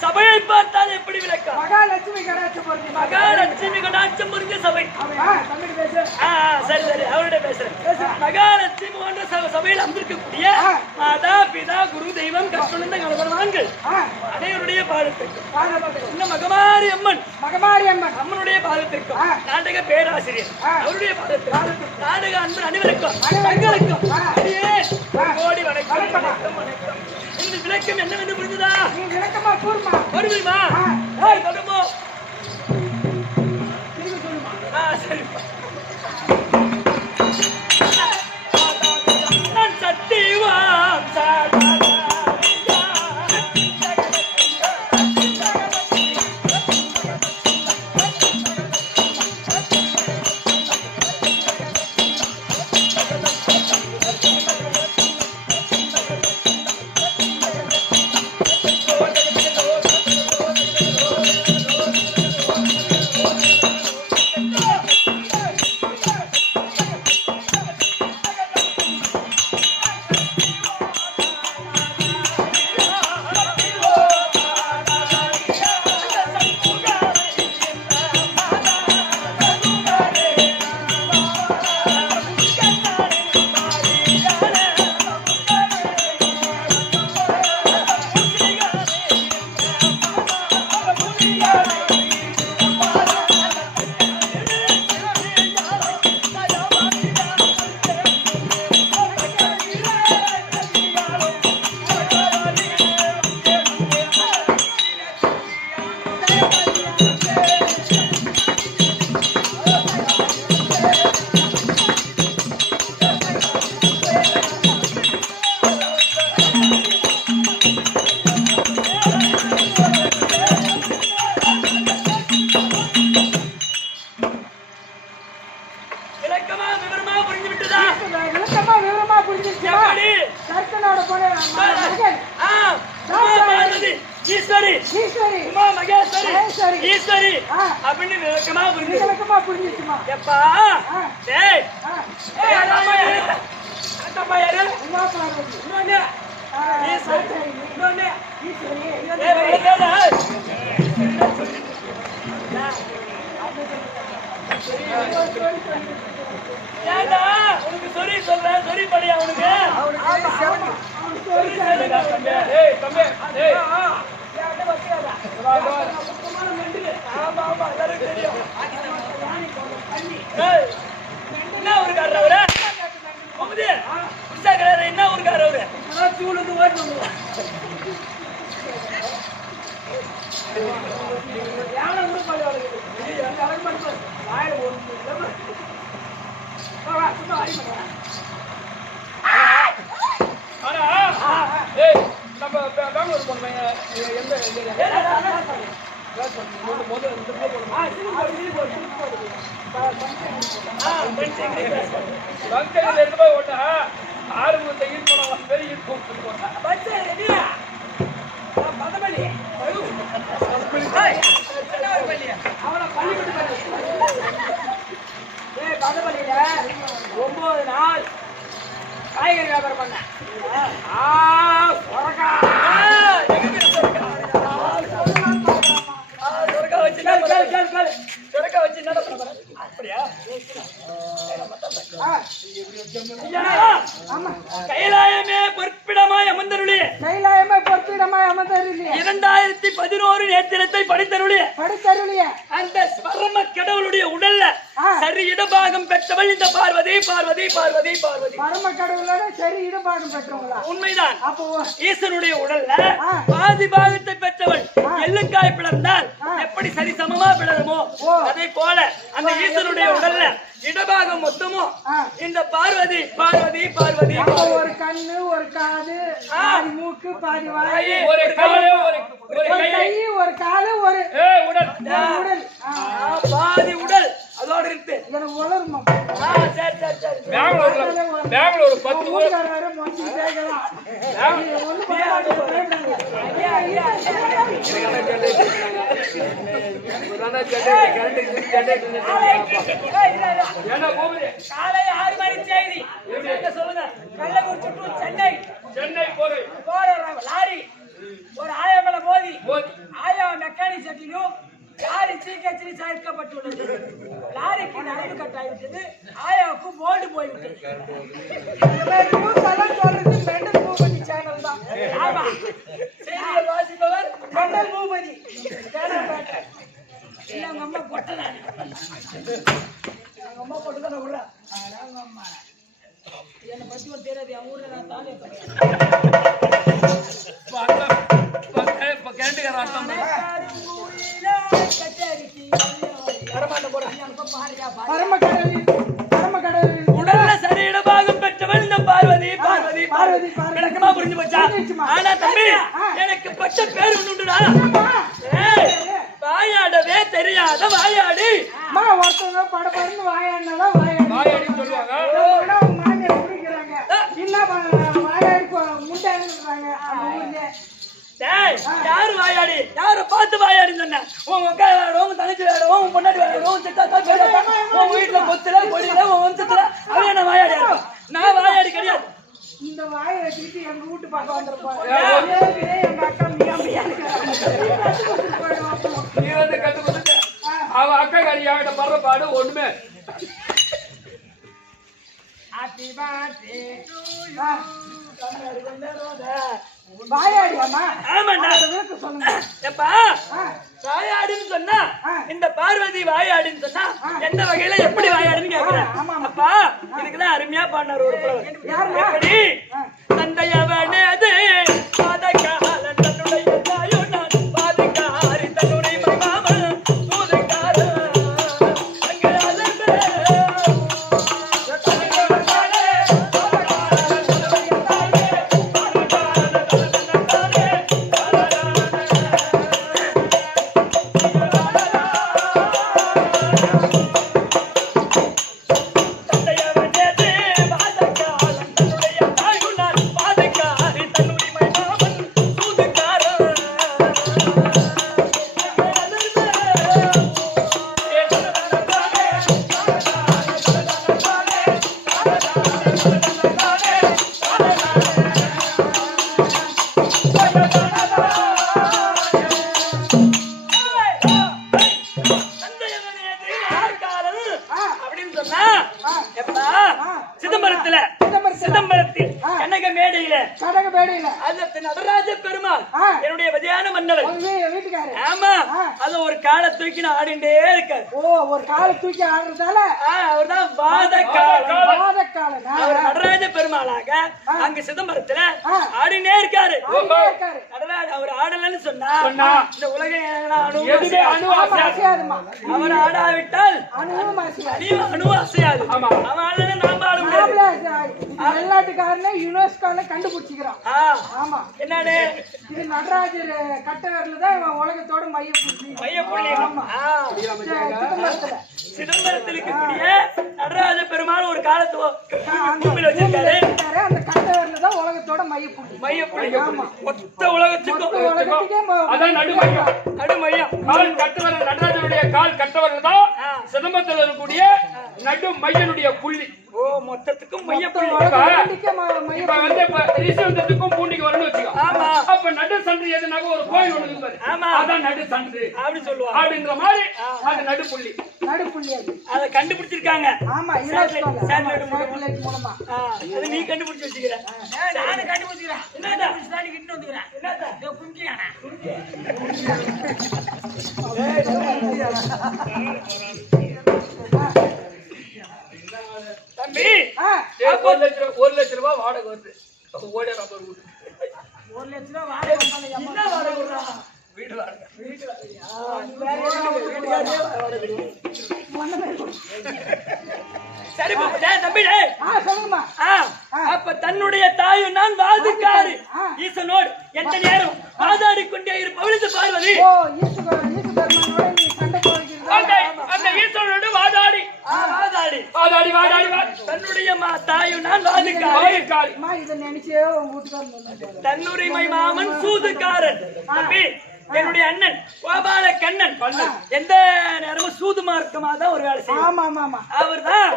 சபையை பார்த்தால் எப்படி விளக்கம்? மகாலட்சுமி கடாட்சம் புரிஞ்ச சபை. சரி சரி, அவருடைய பேசுறேன். மகாலட்சுமி போன்ற சபையில் அமர்ந்திருக்கக்கூடிய மாதா பிதா குரு தெய்வம் கற்புணர்ந்த கணவன்கள் அனைவருடைய பாதத்திற்கும் இன்னும் மகமாரி அம்மன் அம்மனுடைய பாதத்திற்கும் நாடக பேராசிரியர் அவருடைய பாதத்திற்கும் நாடக அன்பன் அனைவருக்கும் தங்களுக்கும் கோடி வணக்கம். இந்த விளக்கம் என்னவென்று புரிஞ்சுதா? வருவீமா? சொல்லுமோ? சரிப்பா. சத்திவாம் ஈஸ்வரி ஈஸ்வரி உமா மகேஸ்வரி மகேஸ்வரி ஈஸ்வரி அப்படின்னு விளக்கமா புரிஞ்சிச்சுமா எப்பா டேய் அந்த அம்மா யாரு உமா பார்வதி இன்னொன்னு ஈஸ்வரி இன்னொன்னு ஈஸ்வரி ஏண்டா உனக்கு சொல்லி சொல்றேன் சொல்லி படியா உனக்கு தம்பி என்ன ஊருக்காரர் அவரு என்ன ஊருக்காரர் அவரு நம்ம பெங்களூர் போனோம் எந்த எடுத்து போய் ஓட்டா ஆறுமுகத்தை ஈர்ப்போம் பெரிய ஈர்ப்போம் அவனை பள்ளிக்கூட 9 நாள் காய்கறி வியாபாரம் பண்ண கைலாயமே பொற்பிடமாய் அமர்ந்தருளே 2011 நேத்திரத்தை படித்தருளே அந்த பரம கடவுளுடைய உடல்ல சரி இடபாகம் பெற்றவள் இந்த பார்வதி பார்வதி பார்வதி பார்வதி பரம கடவுளோட சரி இடபாகம் பெற்றவங்களா உண்மைதான் ஈசனுடைய உடல்ல பாதி பாகத்தை பெற்றவள் எள்ளுக்காய் பிளர்ந்தால் எப்படி சரி சமமா பிளருமோ அதே போல அந்த ஈசனுடைய உடல்ல இடபாகம் மொத்தமும் இந்த பார்வதி பார்வதி பார்வதி ஒரு கண்ணு ஒரு காது பாதி மூக்கு பாதி வாய் ஒரு காலு ஒரு கை ஒரு காலு ஒரு உடல் பாதி உடல் அதோட இருக்கு எனக்கு உலருமா சரி சரி சரி பெங்களூர் 10 ஊர்காரர மொஞ்சி கேக்கலாம் ஒண்ணு பண்ணாத காலை 6 மணி செய்தி சொல்லுங்க கள்ளக்குறிச்சி டு சென்னை போற லாரி ஒரு ஆயா மேல மோதி ஆயா மெக்கானிக் செட்டிலும் லாரி சீக்கிரத்தில் சேர்க்கப்பட்டுள்ளது லாரிக்கு நரம்பு கட்டாயிவிட்டது ஆயாவுக்கு போர்டு போய்விட்டது மெண்டல் பூபதி சேனல் தான் ஆமா செய்திகள் வாசிப்பவர் மெண்டல் பூபதி இல்ல அவங்க அம்மா பொட்டதான் அவங்க அம்மா பொட்டுதான் விடுறா என்னை பத்தி ஒரு தெரியாது என் ஊர்ல நான் தானே உடல்ல சரி இடபாகம் பெற்றவள் இந்த பார்வதி பார்வதி பார்வதி விளக்கமா புரிஞ்சு போச்சா ஆனா தம்பி எனக்கு பட்ட பேர் ஒண்ணுடா வாயாடவே தெரியாத வாயாடி ஒருத்தவங்க படப்படன்னு வாயாடினாதான் வாயாடி சொல்லுவாங்க மாமியார் குடிக்கிறாங்க என்ன வாயாடி முட்டாங்க யாரு வாயாடி யார பார்த்து வாயாடி சொன்ன உங்க அக்கா விளையாடும் உங்க தங்கச்சி விளையாடும் உங்க பொண்டாட்டி விளையாடும் உங்க சித்தா உங்க வீட்டுல கொத்துல கொடியில உங்க வம்சத்துல அவன் என்ன வாயாடி இருப்பான் நான் வாயாடி கிடையாது இந்த வாயை வச்சுக்கிட்டு எங்க வீட்டு பக்கம் வந்திருப்பாங்க எங்க அக்கா நீ வந்து கத்து கொடுத்து அவ அக்கா கறியாவிட்ட படுற பாடு ஒண்ணுமே வாயாடியாமா ஆமாண்டா சொல்லுங்க எப்பா வாயாடின்னு சொன்னா இந்த பார்வதி வாயாடின்னு சொன்னா எந்த வகையில எப்படி வாயாடின்னு கேக்குறேன் அப்பா இதுக்குதான் அருமையா பாடினார் ஒரு புலவர் எப்படி தந்தையவனே அது பாதகாலன் தன்னுடைய தாயும் நான் பாதகாரி தன்னுடைய மாமன் சூதுகாரன் அங்கே அலர்ந்தே தந்தையவனே அது பாதகாலன் தன்னுடைய தாயும் நான் பாதகாரி நடராஜ பெருமாள் என்னுடைய விஜயான மன்னவர் வீட்டுக்காரு. ஆமா அது ஒரு காலை தூக்கி ஆடிண்டே இருக்காரு. ஓ, ஒரு காலை தூக்கி ஆடுறதால அவர்தான் வாதக்காலம். அவர் நடராஜ பெருமாளாக அங்க சிதம்பரத்துல ஆடினே இருக்காரு. நடராஜ அவர் ஆடலன்னு சொன்னா இந்த உலகம் அவர் ஆடாவிட்டால் அணு அசையாது. அவன் ஆடல நாம ஆட முடியாது. வெளிநாட்டுக்காரனே யுனெஸ்கோல கண்டுபிடிச்சிக்கிறான். ஆமா, என்னன்னு இது நடராஜர் கட்டவரில் தான் உலகத்தோட மையப்புள்ளி. சிதம்பரத்தில் இருக்கக்கூடிய நடராஜ பெருமாள் ஒரு காலத்து பூமியில வச்சிருக்காரு. அந்த கட்டவரில் தான் உலகத்தோட மையப்புள்ளி. மொத்த உலகத்துக்கும் அதான் நடுமையம். நடுமையம் கால் கட்டவரல் நடராஜனுடைய கால் கட்டவரல் தான் சிதம்பரத்தில் இருக்கக்கூடிய நடு மையனுடைய புள்ளி. ஓ, மொத்தத்துக்கும் மையப்புள்ளி. இப்ப வந்து ரிஷவந்தத்துக்கும் பூண்டிக்கு வரணும்னு வச்சுக்கோ. அப்ப நடு சன்று எதுனாக்க ஒரு கோயில் ஒண்ணு இருக்கு. அதான் நடு சன்று அப்படி சொல்லுவாங்க. அப்படின்ற மாதிரி அது நடுப்புள்ளி. அதை கண்டுபிடிச்சிருக்காங்க. ஆமா, மூலமா அது நீ கண்டுபிடிச்சு வச்சுக்கிற. நானும் கண்டுபிடிச்சுக்கிறேன். என்னடா நீ கிட்ட வந்துக்கிறேன். என்னடா கும்கியானா தம்பி 1 லட்சம் ரூபாய் வாடகை வருது. ஓட நம்பர் 1 லட்சம் ரூபாய் வாடகை. என்ன வாடகை விடுறா? வீடு வாடகை. சரி தம்பி, சொல்லுங்கம்மா. அப்ப தன்னுடைய தாயும் நான் வாதுக்காரு ஈசனோடு எந்த நேரம் வாதாடி கொண்டே இருப்பவளுக்கு பார்வதி. அந்த ஈசனோடு வாதாடி வாதாடி வாதாடி தன்னுடைய தாயும் நான் வாதுக்காரி. இதை நினைச்சே உங்க வீட்டுக்காரன் தன்னுரிமை மாமன் சூதுக்காரன். தம்பி, என்னுடைய அண்ணன் கோபால கண்ணன் எந்த நேரமும் சூது மார்க்கமா தான் ஒரு வேலை செய்யும். அவர் தான்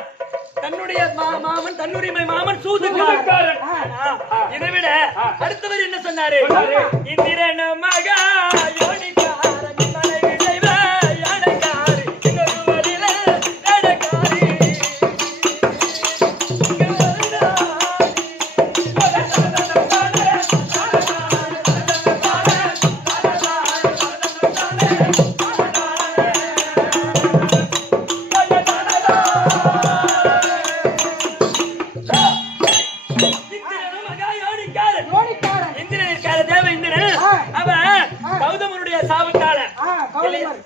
தன்னுடைய மாமன், தன்னுரிமை மாமன் சூதுக்காரன். இதை விட அடுத்தவர் என்ன சொன்னாரு? இந்திரன் மகா யோனிக்காரன் மனைவி தெய்வ யானைக்காரி இன்னொரு வழியில நடக்காரி.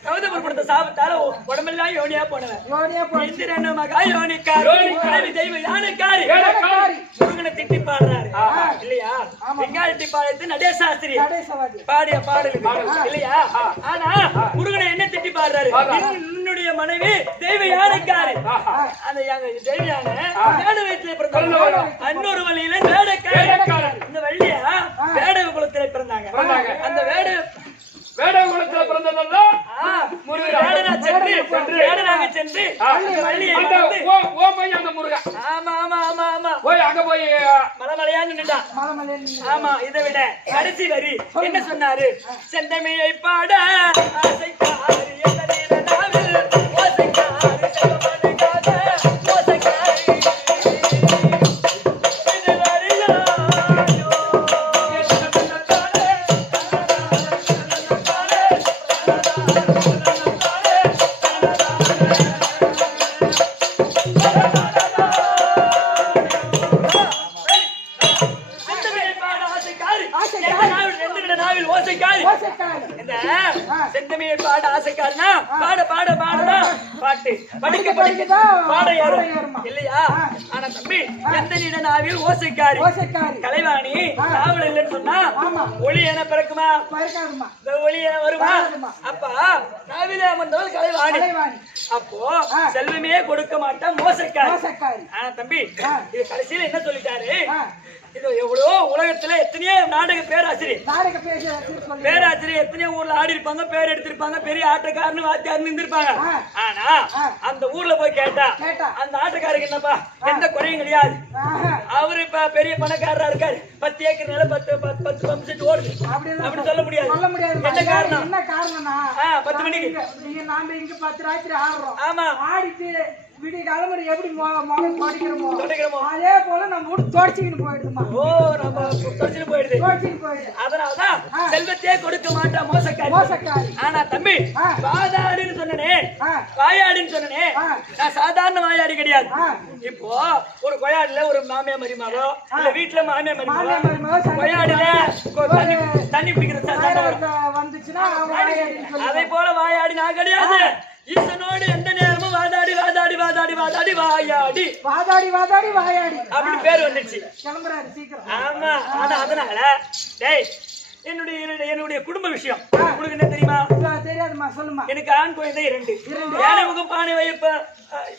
கௌதமர் கொடுத்த சாபத்தால உடம்பெல்லாம் யோனியா போனவன். இந்திரன் மகா யோனிக்காரி தெய்வ யானைக்காரி. முருகனை திட்டி பாடுறாரு இல்லையா? வெங்காயத்தி பாடத்து நடேசாஸ்திரி பாடிய பாடல் இல்லையா? ஆனா முருகனை என்ன திட்டி பாடுறாரு? என்னுடைய மனைவி தெய்வ யானைக்காரி. அந்த தெய்வ யானை வேட வயிற்றுல பிறந்தாங்க. அன்னொரு வழியில வேடக்காரி. இந்த வள்ளியா வேட குலத்தில பிறந்தாங்க. அந்த வேடகுலத்துல பிறந்ததெல்லாம் வேடனாக சென்று அங்க போய் மலமலையா நின்னுட்டான். ஆமா, இதை விட கடைசி வரி என்ன சொன்னாரு? செந்தமிழை பாட ஆசைக்காரி செந்தமிழை பாட ஆசைக்காரனா பாட பாட பாடனா பாட்டு படிக்க படிக்க பாட ஏறும் இல்லையா? ஆனா தம்பி, எந்த நீட நாவில் ஓசைக்காரி கலைவாணி நாவல் இல்லைன்னு சொன்னா ஒளி என பிறக்குமா? ஒளி என வருமா? அப்பா நாவிலே அமர்ந்தவள் கலைவாணி. அப்போ செல்வமே கொடுக்க மாட்டான் மோசக்காரி. ஆனா தம்பி, இது கடைசியில என்ன சொல்லிட்டாரு? இது எவ்வளோ உலகத்துல எத்தனையோ நாடக பேராசிரியர் எத்தனையோ ஊர்ல ஆடி இருப்பாங்க, பேர் எடுத்திருப்பாங்க, பெரிய ஆட்டக்காரனு வாத்தியாருன்னு இருந்திருப்பாங்க. ஆனா அந்த ஊர்ல போய் கேட்டா அந்த ஆட்டக்காரருக்கு என்னப்பா எந்த குறையும் கிடையாது. அவரு இப்ப பெரிய பணக்காரரா இருக்காரு. 10 ஏக்கர் நிலம் 10 பம்பு செட் ஓடுது அப்படி சொல்ல முடியாது. என்ன காரணம்? 10 மணிக்கு நாம இங்க 10 ராத்திரி ஆடுறோம். ஆமா, ஆடிட்டு விடிய காலம்பரை எப்படி முகம் துடைக்கிறோமோ. துடைக்கிறோமோ அதே போல நம்ம வீட்டு துடைச்சிக்கிட்டு போயிடுதுமா. ஓ நம்ம துடைச்சிட்டு போயிடுது. துடைச்சிட்டு போயிடுது. அதனாலதான் செல்வத்தையே கொடுக்க மாட்டா மோசக்காரி. ஆனா தம்பி வாதாடின்னு சொன்னனே, வாயாடின்னு சொன்னனே, நான் சாதாரண வாயாடி கிடையாது. இப்போ ஒரு கொயாடில ஒரு மாமியா மருமகளோ இல்ல வீட்டுல மாமியா மருமகளோ கொயாடில தண்ணி பிடிக்கிற வந்துச்சுன்னா அதை போல வாயாடி நான் கிடையாது. ஈசனோடு எந்த நேரமும் வாதாடி வாதாடி வாதாடி வாதாடி வாயாடி வாதாடி வாதாடி வாயாடி அப்படின்னு பேர் வந்துச்சு. கிளம்புறாரு சீக்கிரம். ஆமா. ஆனா அதனால டேய் என்னுடைய குடும்ப விஷயம் உங்களுக்கு என்ன தெரியுமா? தெரியாதுமா, சொல்லுமா. எனக்கு ஆண் குழந்தை 2. யானை முகம் பானை வைப்ப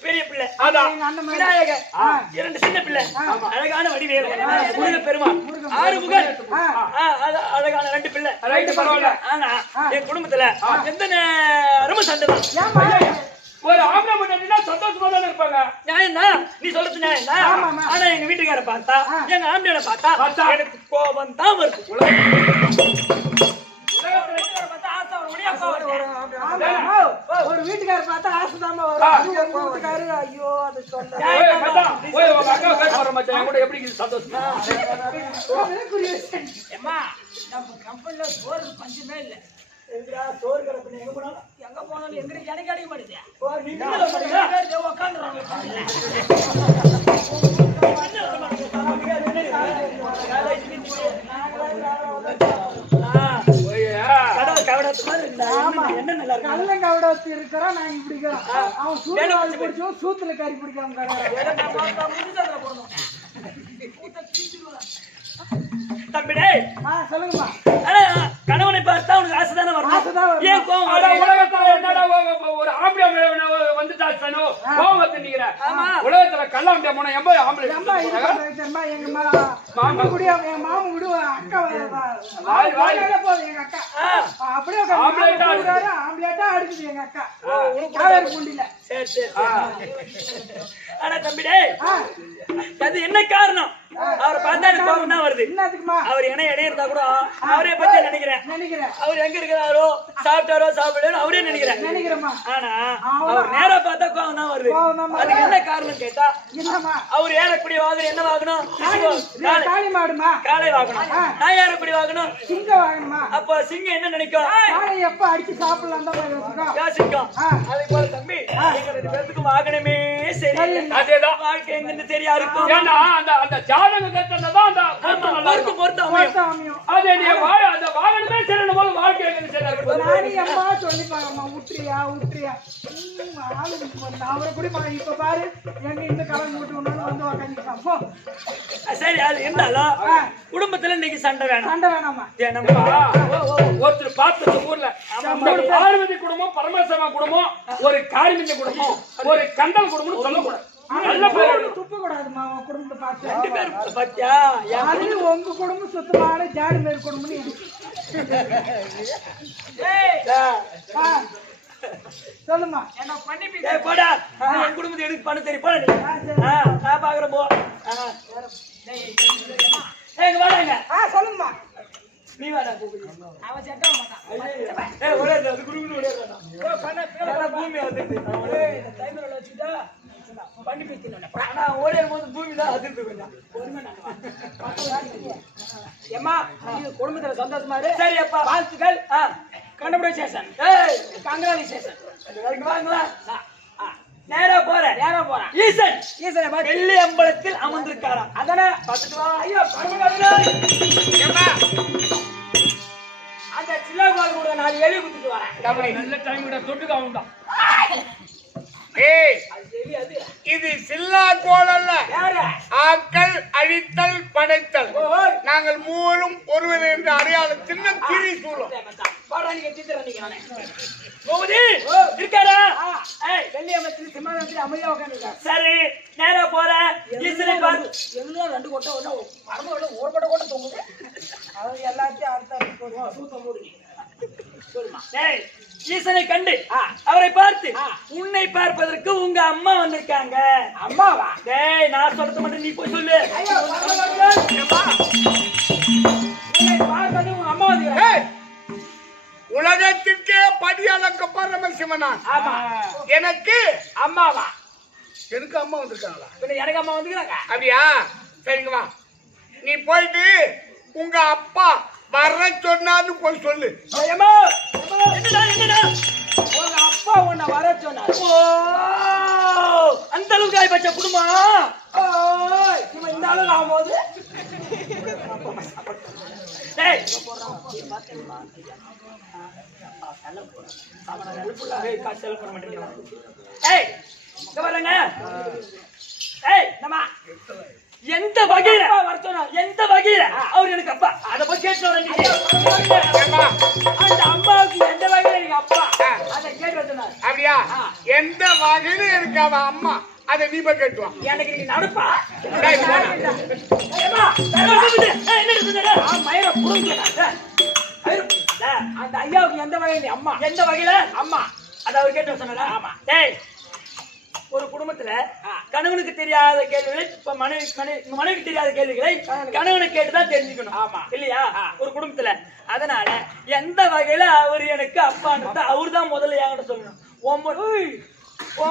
பெரிய பிள்ளை விநாயகர், 2 சின்ன பிள்ளை, அழகான வடிவேலு, முருக பெருமாள், 6 முகன், அழகான 2 பிள்ளை. ஆனா என் குடும்பத்துல எந்த நேரமும் சண்டை தான். ஒரு ஆம்பளை முன்னாடினா சந்தோஷமா தான் இருப்பாங்க. நியாயம் தான் நீ சொல்றது நியாயம் தான். ஆனா எங்க வீட்டுக்கார பார்த்தா எங்க ஆம்பளையோட பார்த்தா எனக்கு கோபம் தான் வருது. ஒரு வீட்டுக்கார பார்த்தா ஆசைதாம வரும். வீட்டுக்காரு ஐயோ அது சொல்ல எப்படி சந்தோஷமா நம்ம கம்பெனில சோறு பஞ்சமே இல்ல. சோறு கிடப்பு எங்க போனாலும் எங்களுக்கு எனக்கு அடிக்க மாட்டேங்குது. கள்ளங்கவடத்து இருக்கிறோம் நாங்க இப்படிக்கிறோம். அவன் சூத்துல பிடிச்சோம், சூத்துல கறி பிடிக்காம தம்பிடே சொல்லுங்கம்மா. கணவனை பார்த்தா உனக்கு ஆசைதானே வரும். ஏன் கோவம் உலகத்துல என்னடா ஒரு ஆம்பளை வந்துட்டா கோவம் வந்துட்டீங்க. உலகத்துல கல்லாம்பியா போன எங்க ஆம்பளை எங்க மாமா கூட என் மாமா விடு அக்கா போதும். எங்க அக்கா அப்படியே ஆம்பளைட்டா அடுக்குது எங்க அக்கா காவேரி பூண்டில. சரி சரி. ஆனா தம்பிடே அது என்ன காரணம்? அவரை பார்த்தா எனக்கு கோபம் தான் வருது. அவர் என்ன இடையே இருந்தா கூட அவரே பத்தி நினைக்கிறேன். அவர் எங்க இருக்கிறாரோ சாப்பிட்டாரோ சாப்பிடலோ அவரே நினைக்கிறேன். ஆனா அவர் நேரா பார்த்தா கோபம் தான் வருது. அதுக்கு என்ன காரணம் கேட்டா அவர் ஏறக்கூடிய வாகனம் என்ன வாகனம்? காளை வாகனம். நான் ஏறக்கூடிய வாகனம் சிங்க வாகனமா. அப்ப சிங்கம் என்ன நினைக்கும்? எப்ப அடிச்சு சாப்பிடலாம் தான் யோசிக்கும். அதே போல தம்பி எங்க 2 பேத்துக்கும் வாகனமே சரி. அதேதான் வாழ்க்கை எங்கிருந்து சரியா இருக்கும். ஏன்னா அந்த ஜாதக கட்டணதான் அந்த பொருத்தம் அமையும். அதே நீ அந்த வாகனமே சரி போது வாழ்க்கை எங்கிருந்து சரியா இருக்கும். நானே அம்மா சொல்லி பாருமா உற்றியா அவரை கூட இப்ப பாரு எங்க இந்த கலந்து விட்டு வந்து உக்காந்துக்கலாம். சரி அது இருந்தாலும் குடும்பத்துல இன்னைக்கு சண்டை வேணாமா. ஒருத்தர் பார்த்த ஊர்ல பார்வதி குடும்பம், பரமேஸ்வரன் குடும்பம், ஒரு காளிமஞ்ச குடும்பம், ஒரு கண்டல் குடும்பம் சொல்லக்கூடாது. நல்ல பேர் துப்ப கூடாதுமா. குடும்பத்தை பார்த்து 2 பேர் பாத்தியா? அது உங்க குடும்பம் சுத்தமான ஜாடி மேல் குடும்பம். சொல்லுமா. என்ன பண்ணி போடா. என் குடும்பத்தை எடுத்து பண்ண தெரியும் போட நீ. நான் பாக்குறேன் போ. எங்க வாடாங்க. சொல்லுமா. நீ வாடா கூப்பிடு. அவன் செட்ட மாட்டான். ஒரே அது குடுகுடு ஓடிறானா. பண்ண பூமி அதிர்ந்து. இந்த டைமர்ல வச்சிட்டா பண்ணி பேத்தினே. ஆனா ஓடிறபோது பூமி தான் அதிர்ந்து கொஞ்சம். பொறுமை நான். ஏம்மா நீ குடும்பத்துல சந்தோஷமா இரு. சரி அப்பா. வாழ்த்துக்கள். கண்டுபிடிச்சேன். கங்க்ராச்சுலேஷன். வாங்களா. நேரா போறேன். ஈசன் வெள்ளி அம்பலத்தில் அமர்ந்திருக்காராம். அதானே பார்த்துட்டு வா. ஐயோ அந்த சில்லாபால் கூட 4 எலி குத்திட்டு வரேன். நல்ல டைம் கூட தொட்டுக்க ஆகும்டா. இது சில்லா கோல் அல்ல. ஆக்கல், அழித்தல், படைத்தல். நாங்கள் மூவரும் ஒருவர் என்று அறியாத சின்ன திரி சூழம். சரி நேரா போற. ஈசனை பாரு. எல்லாம் 2 கொட்டை ஒரு கொட்டை கூட தொங்குது. அவர் எல்லாத்தையும் அடுத்த ஈசனை கண்டு அவரை பார்த்து உன்னை பார்ப்பதற்கு உங்க அம்மா வந்திருக்காங்க. அம்மாவா? டேய் நான் சொல்றது மட்டும் நீ போய் சொல்லு. அம்மா வந்து உலகத்திற்கே படியளக்க பரமசிவனான். ஆமா. எனக்கு அம்மாவா? எனக்கு அம்மா வந்திருக்காங்களா? பின்ன எனக்கு அம்மா வந்துக்கிறாங்க. அப்படியா? சரிங்க வா. நீ போயிட்டு உங்க அப்பா வர்ற சொன்னான்னு போய் சொல்லு. ஏம்மா, என்னடா உங்க அப்பா உன்னை வர சொன்னாரு. ஓ, அந்த அளவுக்கு ஆயிப்பட்ட குடும்பம். ஓய், இவன் இந்த அளவுக்கு ஆகும்போது டேய், ஏய், இங்க பாருங்க. ஏய், நம்ம எந்த வகையில வர சொன்னாரு. எந்த வகையில அவர் எனக்கு அப்பா அத போய் கேட்டு வரேன். ஏம்மா, அந்த அம்மாவுக்கு எந்த வகையில நீங்க அப்பா அதை கேட்டு வர சொன்னாரு. அப்படியா? எந்த வகையில இருக்கு அவ அம்மா அதை நீ போய் கேட்டுவான். எனக்கு நீங்க நடுப்பா. டேய், போடா. ஏம்மா, என்ன சொன்னீங்க? மயிரை புடுங்க. அந்த ஐயாவுக்கு எந்த வகையில நீ அம்மா? எந்த வகையில அம்மா அத அவர் கேட்டு சொன்னாரா? ஆமா. டேய், ஒரு குடும்பத்துல கணவனுக்கு தெரியாத கேள்விகளை இப்ப மனைவிக்கு தெரியாத கேள்விகளை கணவனுக்கு கேட்டுதான் தெரிஞ்சுக்கணும். ஆமா இல்லையா? ஒரு குடும்பத்துல. அதனால எந்த வகையில அவர் எனக்கு அப்பான்னு அவரு தான் முதல்ல என்கிட்ட சொல்லணும். உன்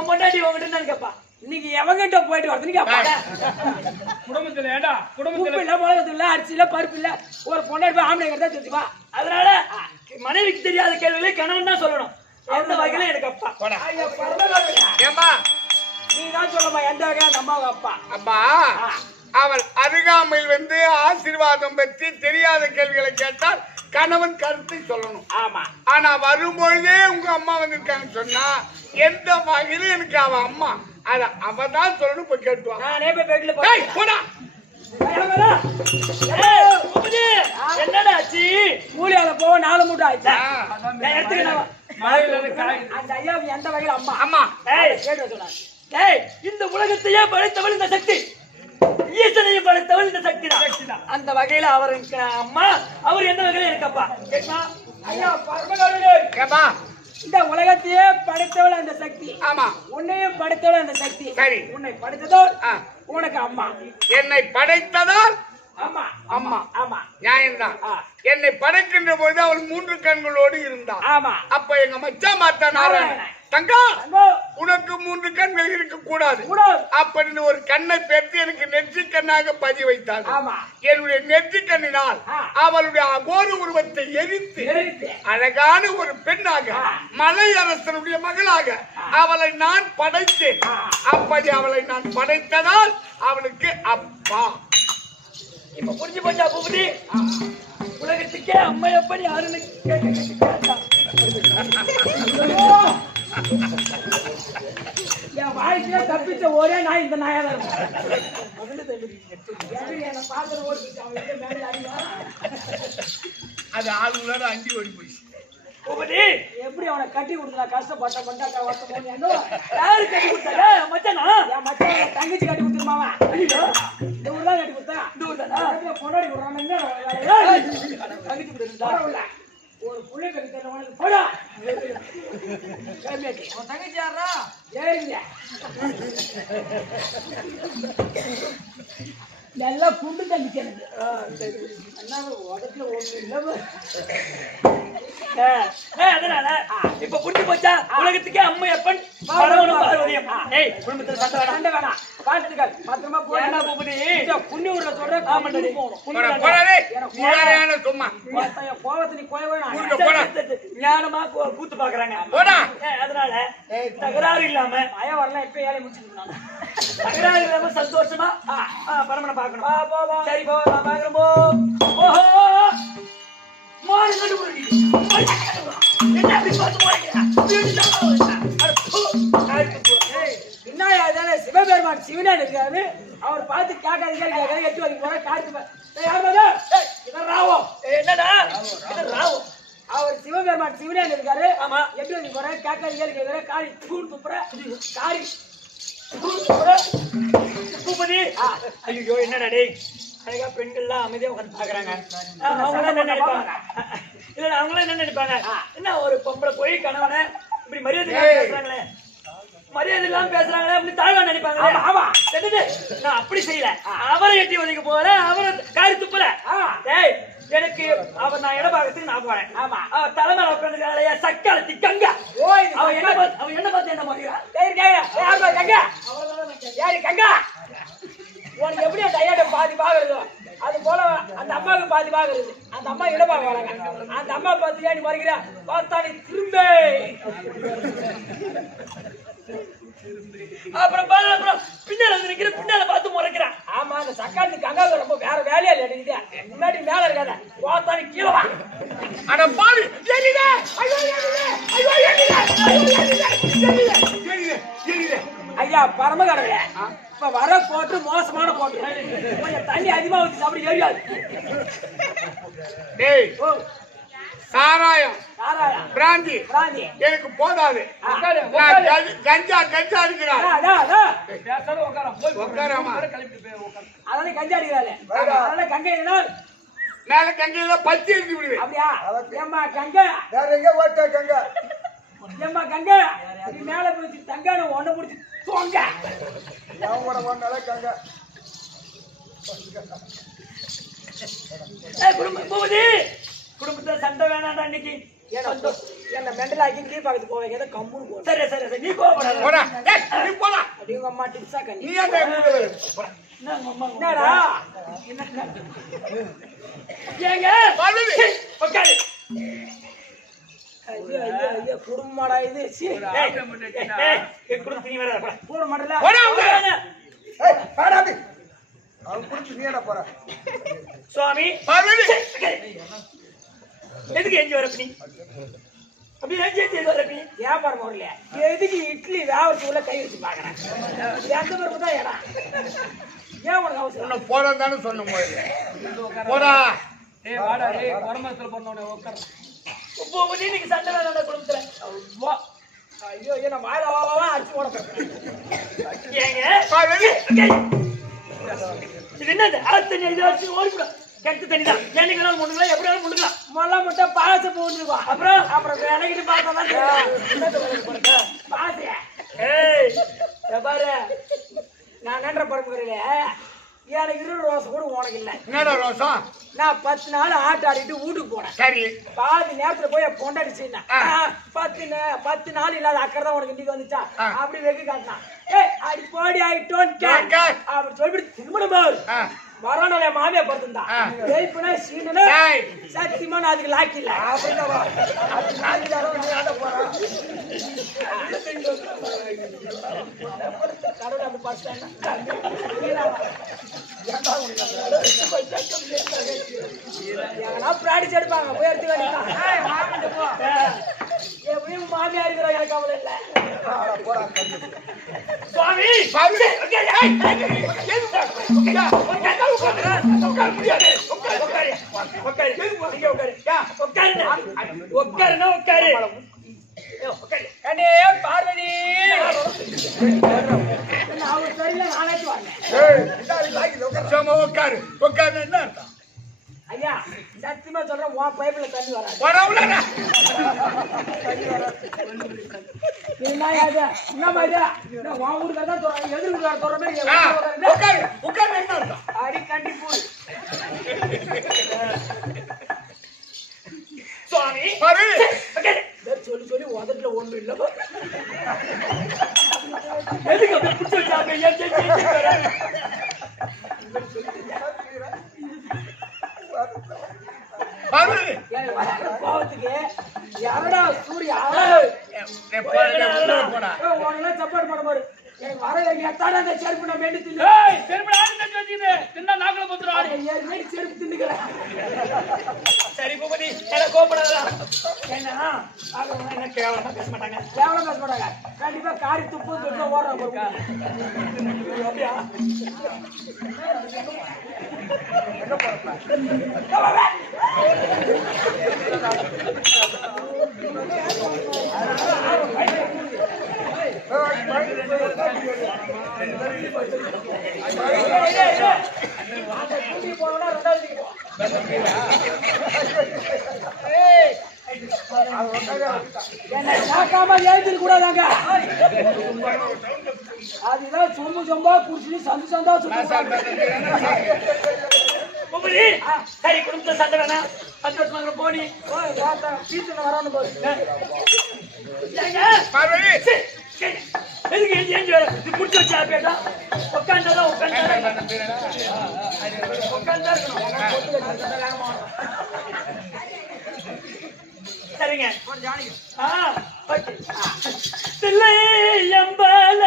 பொண்டாட்டி உங்ககிட்ட என்னன்னு கேப்பா. இன்னைக்கு எவங்கிட்ட போயிட்டு வரதுன்னு கேட்பாங்க. குடும்பத்துல ஏண்டா குடும்பத்துல உப்பு இல்ல, மிளகு இல்ல, அரிசி இல்ல, பருப்பு இல்ல, ஒரு பொண்டாட்டி போய் ஆம்பளை கிட்ட தெரிஞ்சுப்பா. அதனால மனைவிக்கு தெரியாத கேள்விகளை கணவன் தான் சொல்லணும். எந்த வகையில எனக்கு அப்பா. போடா. ஐயா, பரவாயில்ல. ஏம்மா, நீ தான் சொல்லமா எந்த வகையா அந்த அம்மாவுக்கு அப்பா. அப்பா அவள் அருகாமையில் வந்து ஆசீர்வாதம் பெற்று தெரியாத கேள்விகளை கேட்டால் கணவன் கருத்தை சொல்லணும். ஆமா. ஆனா வரும்பொழுதே உங்க அம்மா வந்திருக்காங்கன்னு சொன்னா எந்த வகையில எனக்கு அவ அம்மா அத அவ தான் சொல்லணும். போய் கேட்டுவாங்க. நானே போய் பெட்ல போடா. என்னடா ஆச்சு? மூலியால போக 4 மூட்டை ஆயிடுச்சு. நான் எடுத்துக்கிறேன். மழையில இருந்து காய் அந்த ஐயாவுக்கு எந்த வகையில அம்மா? அம்மா, ஏய், கேட்டு சொன்னாரு. ஏய், இந்த உலகத்தையே படைத்தவள் இந்த சக்தி, ஈசனையை படைத்தவள் இந்த சக்தி தான். அந்த வகையில அவருக்கு அம்மா, அவர் எந்த வகையில எனக்கு அப்பா. கேட்டா ஐயா, பரமகருணை. ஏம்மா, இந்த உலகத்தையே படைத்தவள் அந்த சக்தி, ஆமா உன்னையும் படைத்தவள் அந்த சக்தி. சரி. உன்னை படைத்ததோர் ஆ, உனக்கு அம்மா. என்னை படைத்ததால் அம்மா. அம்மா. ஆமா. நியாயம்தான். என்னை படைக்கின்ற போது அவள் 3 கண்களோடு இருந்தாள். ஆமா. அப்ப எங்க மச்சான் மாத்தா நாராயணன், தங்கா அங்கோ உனக்கு 3 கண்கள் இருக்க கூடாது. கூடாது. அப்படின்னு ஒரு கண்ணை பெற்று எனக்கு நெற்றி கண்ணாக பதி வைத்தாள். ஆமா. என்னுடைய நெற்றி கண்ணினால் அவளுடைய அகோர உருவத்தை எரித்து எரித்து அழகான ஒரு பெண்ணாக மலை அரசனுடைய மகளாக அவளை நான் படைத்தேன். அப்படி அவளை நான் படைத்ததால் அவளுக்கு அப்பா. இப்ப புரிஞ்சு போச்சா பூபதி? உலகத்துக்கே அம்மா எப்படி யாருன்னு கேட்டா என் வாழ்க்கையில தப்பிச்ச ஒரே நாய் இந்த நாயா தான் இருக்கும். என்னை பார்க்கிற ஒரு அவன் மேலே அடிவா. அது ஆளுங்களோட அங்கி ஓடி போயிடுச்சு. பூபதி, எப்படி அவனை கட்டி கொடுத்தா கஷ்டப்பட்ட கொண்டாட்டா வருத்தம் எங்க யாரு கட்டி கொடுத்தாங்க? மச்சானா? என் மச்சான் தங்கச்சி கட்டி கொடுத்துருமாவா? இந்த ஊர் தான் கட்டி கொடுத்தா. இந்த ஊர் தானா? கொண்டாடி கொடுறான்னு தங்கச்சி கொடுத்தா ஒரு புள்ளை கட்டி தரவனுக்கு போடா. உன் தங்கச்சி யாரா? ஏறிங்க நல்லா குண்டு தங்கிக்கிறது. உடத்துல ஒண்ணு இல்ல. அதனால இப்ப புரிஞ்சு போச்சா? உலகத்துக்கே அம்மா எப்பன் பரவணும் பார்வதியம். ஏய், குடும்பத்துல சண்டை வேணாம். சண்டை வேணாம். பார்த்துக்க பத்திரமா ஏன்னா போய் பூபதி, புண்ணி ஊர்ல சொல்ற ஆமாண்டடி. போடா, போடா டேய். நீ யாரையான சும்மா கோவத்தை நீ கோயவே ஊருக்கு போடா. ஞானமா கூத்து பாக்குறாங்க. போடா. அதனால தகராறு இல்லாம பயம் வரலாம். இப்ப ஏழை முடிச்சுட்டு தகராறு இல்லாம சந்தோஷமா பரமனை பாக்கணும். சரி போ, நான் பாக்குறேன் போ. ஓஹோ, மாறி கண்டு போறீங்க. என்ன அப்படி பார்த்து போறீங்க? என்ன சிவபெருமான் சிவனே இருக்காரு. அவர் பார்த்து கேட்காது எட்டு வரைக்கும் போற காட்டு ராவம். என்னடா இது ராவம்? அவர் சிவபெருமான் சிவனே இருக்காரு. ஆமா. எட்டு வரைக்கும் போற கேட்காது கேட்கிற காரி தூள் துப்புற காரி பூபதி, ஐயோ என்னடா டேய், அழகா பெண்கள்லாம் அமைதியா உட்காந்து பாக்குறாங்க. அவங்க என்ன நினைப்பாங்க? இல்ல அவங்களாம் என்ன நினைப்பாங்க? என்ன ஒரு பொம்பளை போய் கணவனை இப்படி மரியாதை இல்லாம பேசுறாங்களே, மரியாதை இல்லாம பேசுறாங்களே அப்படி தாழ்வா நினைப்பாங்க. ஆமா, நான் அப்படி செய்யல. அவரை எட்டி ஒதுக்க போற, அவரை காரி துப்புற. டேய், எனக்கு அவர் நான் இடபாகத்துக்கு நான் போறேன். ஆமா, அவர் தலைமையில உட்காந்து சக்காலத்தி கங்க. அவன் என்ன பார்த்து என்ன மாட்டேங்கிறான்? ஏய் கங்கா உனக்கு எப்படி டயர்ட பாதி பாக்குறதோ அது போல அந்த அம்மாவுக்கு பாதி பாக்குறது அந்த அம்மா இடமாக வராங்க அந்த அம்மா பார்த்து ஏன் மறைக்கிற பார்த்தா நீ திரும்ப அப்புறம் பின்னால வந்து நிக்கிற பின்னால பார்த்து முறைக்கிறான் ஆமா அந்த சக்காத்து கங்காவுக்கு ரொம்ப வேற வேலையா இல்லை முன்னாடி மேல இருக்காத பார்த்தா நீ கீழே வா அட பாவி எரியுதே ஐயோ எரியுதே ஐயோ எரியுதே ஐயா பரமகடவே இப்ப வர போட்டு மோசமான போட்டு கொஞ்சம் தண்ணி அதிகமா ஊத்தி சாப்பிட ஏறியாது டேய் சாராயம் சாராயம் பிராந்தி பிராந்தி எனக்கு போதாது நான் கஞ்சா அடிக்கிறான் பேசாத உட்கார போய் உட்காராமா அதனால கஞ்சா அடிக்கிறாரு அதனால கங்கை என்ன மேல கங்கையில பத்தி எழுதி விடுவேன் அப்படியா ஏம்மா கங்கை வேற எங்க ஓட்ட கங்கா ஏம்மா கங்கை நீ மேல போய் தங்கான ஒண்ணு முடிச்சு தோங்க யாவோட ஒண்ணால கங்கா குடும்பத்துல சண்டை வேணாண்டா இன்னைக்கு என்ன மெண்டல் ஆக்கி கீழ் பக்கத்து போவீங்க ஏதோ கம்முன்னு போ சரி சரி சரி நீ கோபப்படாத போடா நீ போடா அப்படி உங்க அம்மா டிப்ஸா கண்ணி நீ ஏன் போடா என்னடா ஏங்க உட்காரு ஐயோ ஐயோ ஐயோ குடும்பமாடா இது குடும்பம் நீ வர போட மாட்டல ஏய் பாடாதி அவன் குடிச்சு நீ என்ன போற சுவாமி பார்வதி எதுக்கு எஞ்சி வரப்ப நீ அப்படி எஞ்சி வரப்ப வியாபாரம் வரல எதுக்கு இட்லி வேவத்துக்குள்ள கை வச்சு பாக்குறேன் எந்த பேருக்கு தான் ஏடா ஏன் உனக்கு அவசரம் உன்னை போடான்னு தானே சொன்ன போது போடா ஏய் வாடா ஏய் குடும்பத்துல பொண்ணோட உட்கார இப்போ நீங்க சண்டை வேணாடா குடும்பத்துல ஐயோ என்ன வாயில வா அடிச்சு ஓட ஏங்க பார்வதி இது என்னது ஆத்து நீ இதை வச்சு ஓடிவிடும் கெட்டு தண்ணி தான் என்னைக்கு வேணாலும் முண்டுக்கலாம் எப்படி வேணாலும் முண்டுக்கலாம் மொல்ல மட்டும் பாச போட்டுருக்கோம் அப்புறம் விலகிட்டு பார்த்தா தான் பாச ஏய் பாரு நான் நன்ற பரம்பரையில எனக்கு 20 ரோசம் கூட உனக்கு இல்லை என்னடா ரோசம் நான் 10 நாள் ஆட்டு ஆடிட்டு வீட்டுக்கு போனேன் சரி பாதி நேரத்துல போய் பொண்டாடி செய்யணும் 10 நாள் இல்லாத அக்கறை தான் உனக்கு இன்னைக்கு வந்துச்சா அப்படி வெகு காட்டினான் ஏய் அடி போடி ஆயிட்டோன்னு அப்படி சொல்லிட்டு திருமணம் பாரு வரானோட மாமியா படுத்துந்தா ஜெயிப்புனா சீனு சத்தியமா நான் அதுக்கு லாக்கி இல்ல பிராடிச்சு எடுப்பாங்க போய் எடுத்து வேண்டியதான் எப்படியும் மாமியா இருக்கிற எனக்கு அவளை இல்ல சுவாமி பார்வதி உட்காரு உட்காரு என்ன அர்த்தம் ஐயா சத்தியமா சொல்றேன் உன் பைப்புல தண்ணி வராது அடி கண்டி போய் சுவாமி சொல்லி சொல்லி உதட்டுல ஒண்ணு இல்ல எதுக்கு அப்படி பிடிச்சி வச்சாங்க கோவத்துக்கு யாரடா சூர்யா சப்பாடு பண்ண பாரு எனக்கு வர எத்தாடா அந்த செருப்பு நான் மெண்டு தின்னு செருப்பு ஆடு தட்டி வச்சிருது தின்னா நாக்குல போத்துறா ஏறி செருப்பு தின்னுக்கிறேன் சரி பூபதி என்ன கோபப்படாதா என்ன என்ன கேவலமா பேச மாட்டாங்க கண்டிப்பா காரி துப்பு தொட்டு ஓடுறாங்க அப்படியா கூடாதாங்க அதுதான் சொம்பு சொம்பா குடிச்சு சந்து சந்தா சரி குடும்பத்துல சண்டை வேணா சந்தோஷமா போனி பீச்சு வரான்னு போது எதுக்கு ஏஞ்சி வர இது புடிச்சு வச்சா பேட்டா உட்கார்ந்தாதான் உட்கார்ந்தா இருக்கணும். சரிங்க தில்லை எம்பல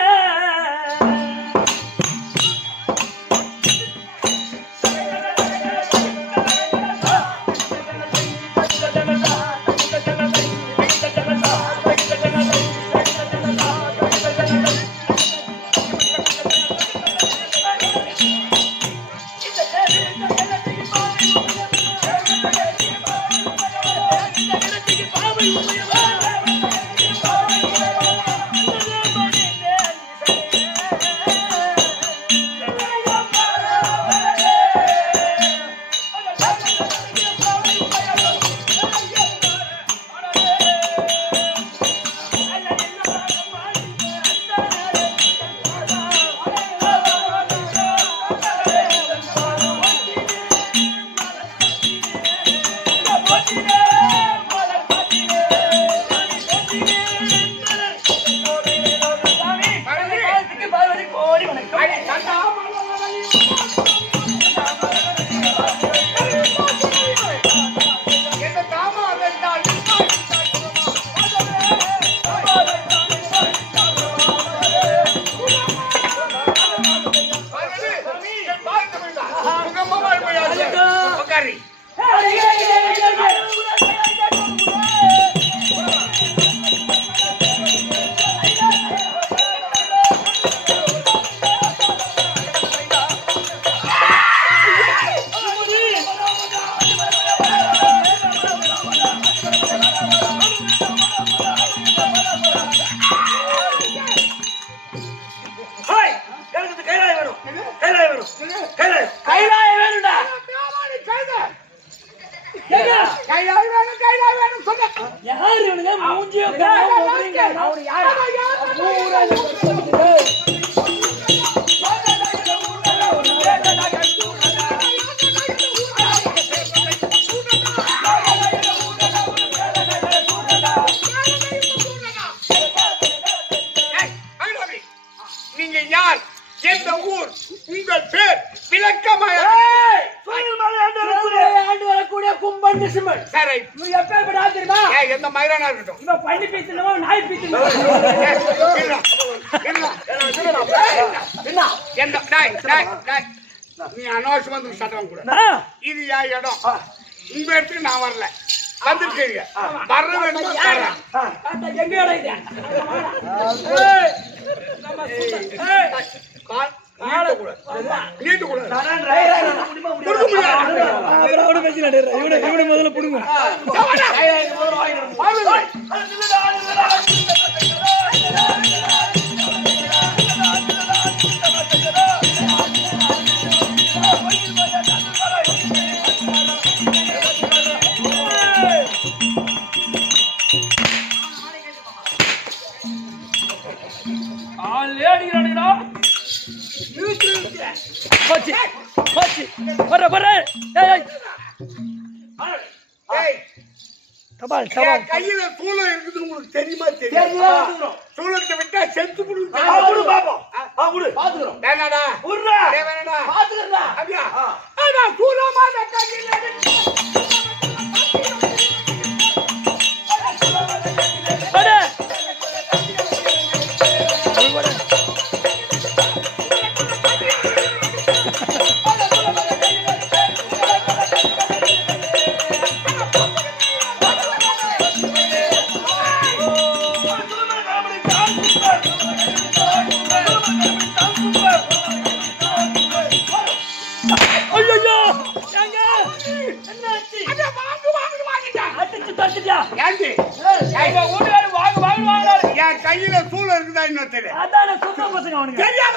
நீங்க யார்? எந்த ஊர்? உங்கள் பேர் விளக்கமாக சரி எந்த மயிரானா இருக்கட்டும் நீ அனாவசியமா சட்டம் கூட இது என் இடம் உங்க இடத்துக்கு நான் வரல வந்துருக்கீங்க வர வேண்டும் எங்க இடம் இது? நீட்டு கூட முதல்ல புடுங்க கையில சூளம் இருக்குதுன்னு உங்களுக்கு தெரியுமா? தெரியும். சூளத்தை விட்டா செத்து வேணாடா அப்படியா? சூளமான கையில என் கையில சூழல் இருக்குதா இன்னும் தெரியாத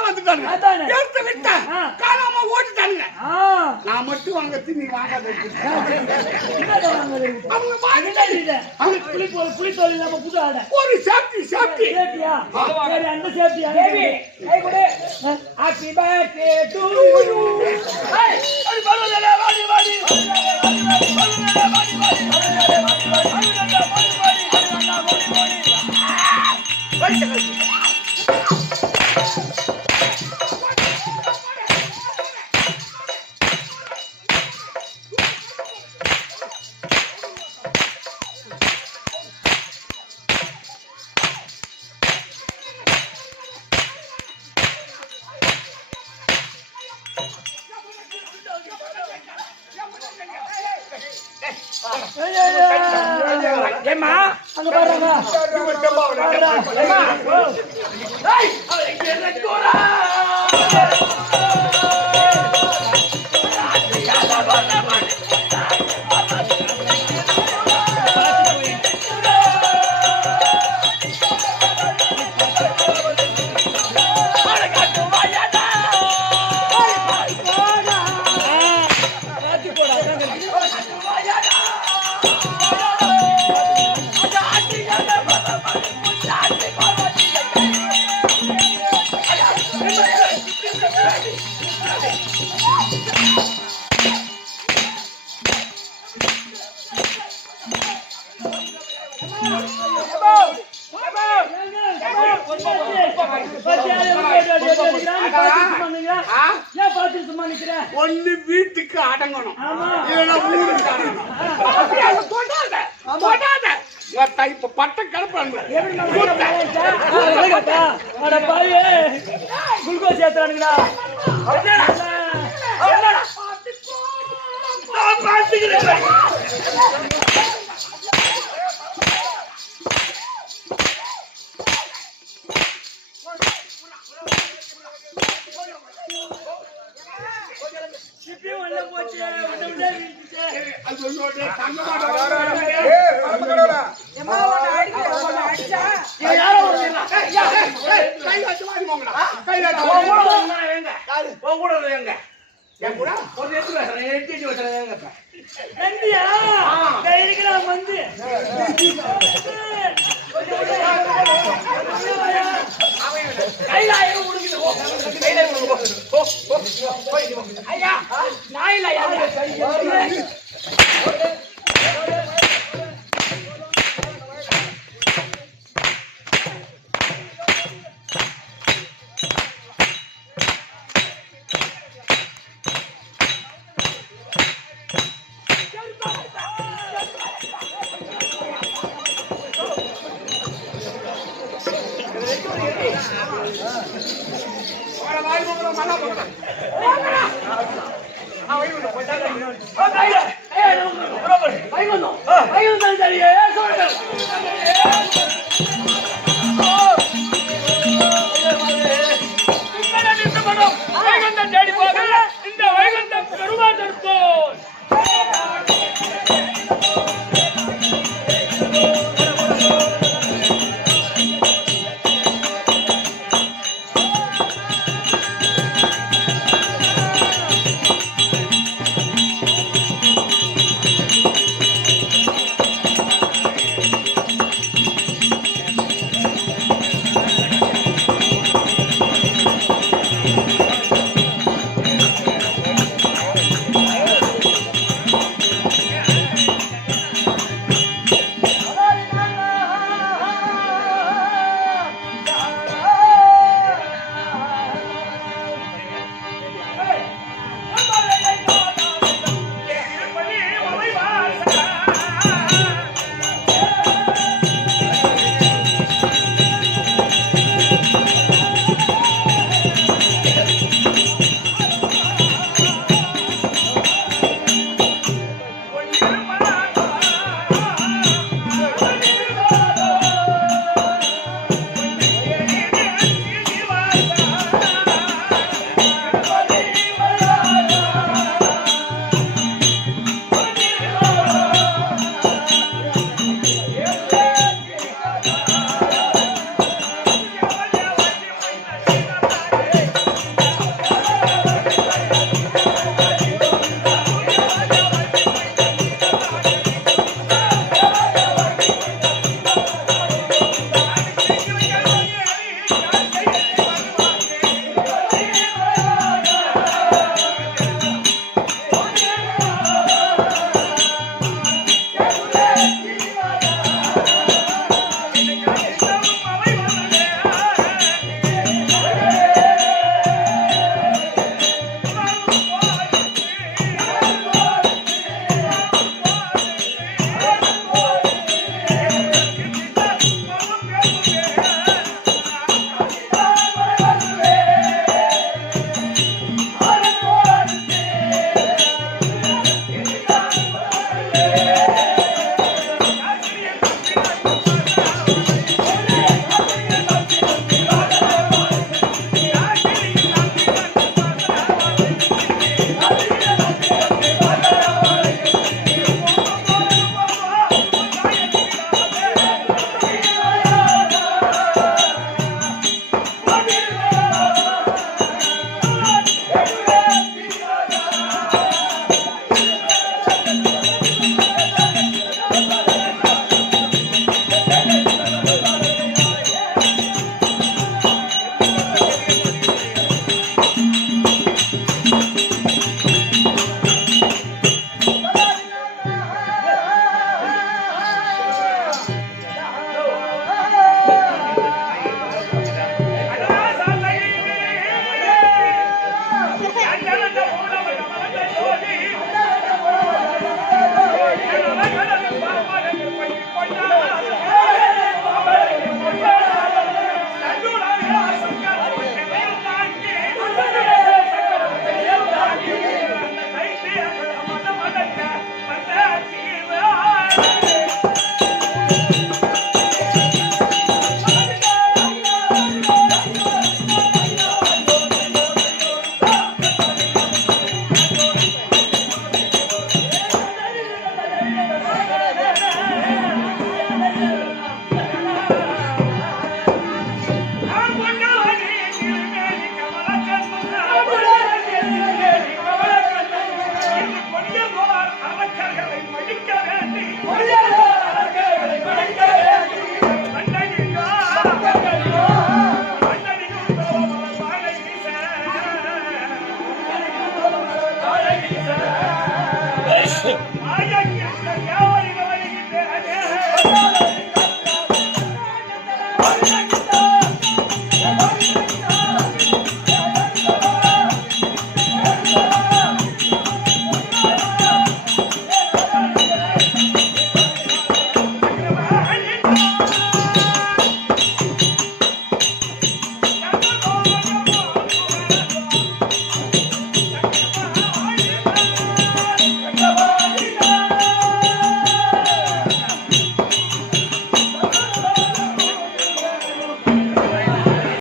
வந்துட்டாங்க எடுத்து விட்டேன் காணாம ஓட்டுட்டாங்க நான் மட்டும் வாங்கத்து நீ வாங்காத ஒரு சேஃப்டி சேஃப்டி அந்த சேஃப்டியா happy birthday to you Vai, அங்க பாருங்க ஒண்ணு வீட்டுக்கு அடங்கணும் இல்லைன்னா ஊருக்கு அடங்கணும் தொடாத இப்ப பட்ட கலப்பாங்க குளுக்கோஸ் ஏத்துறானுங்களா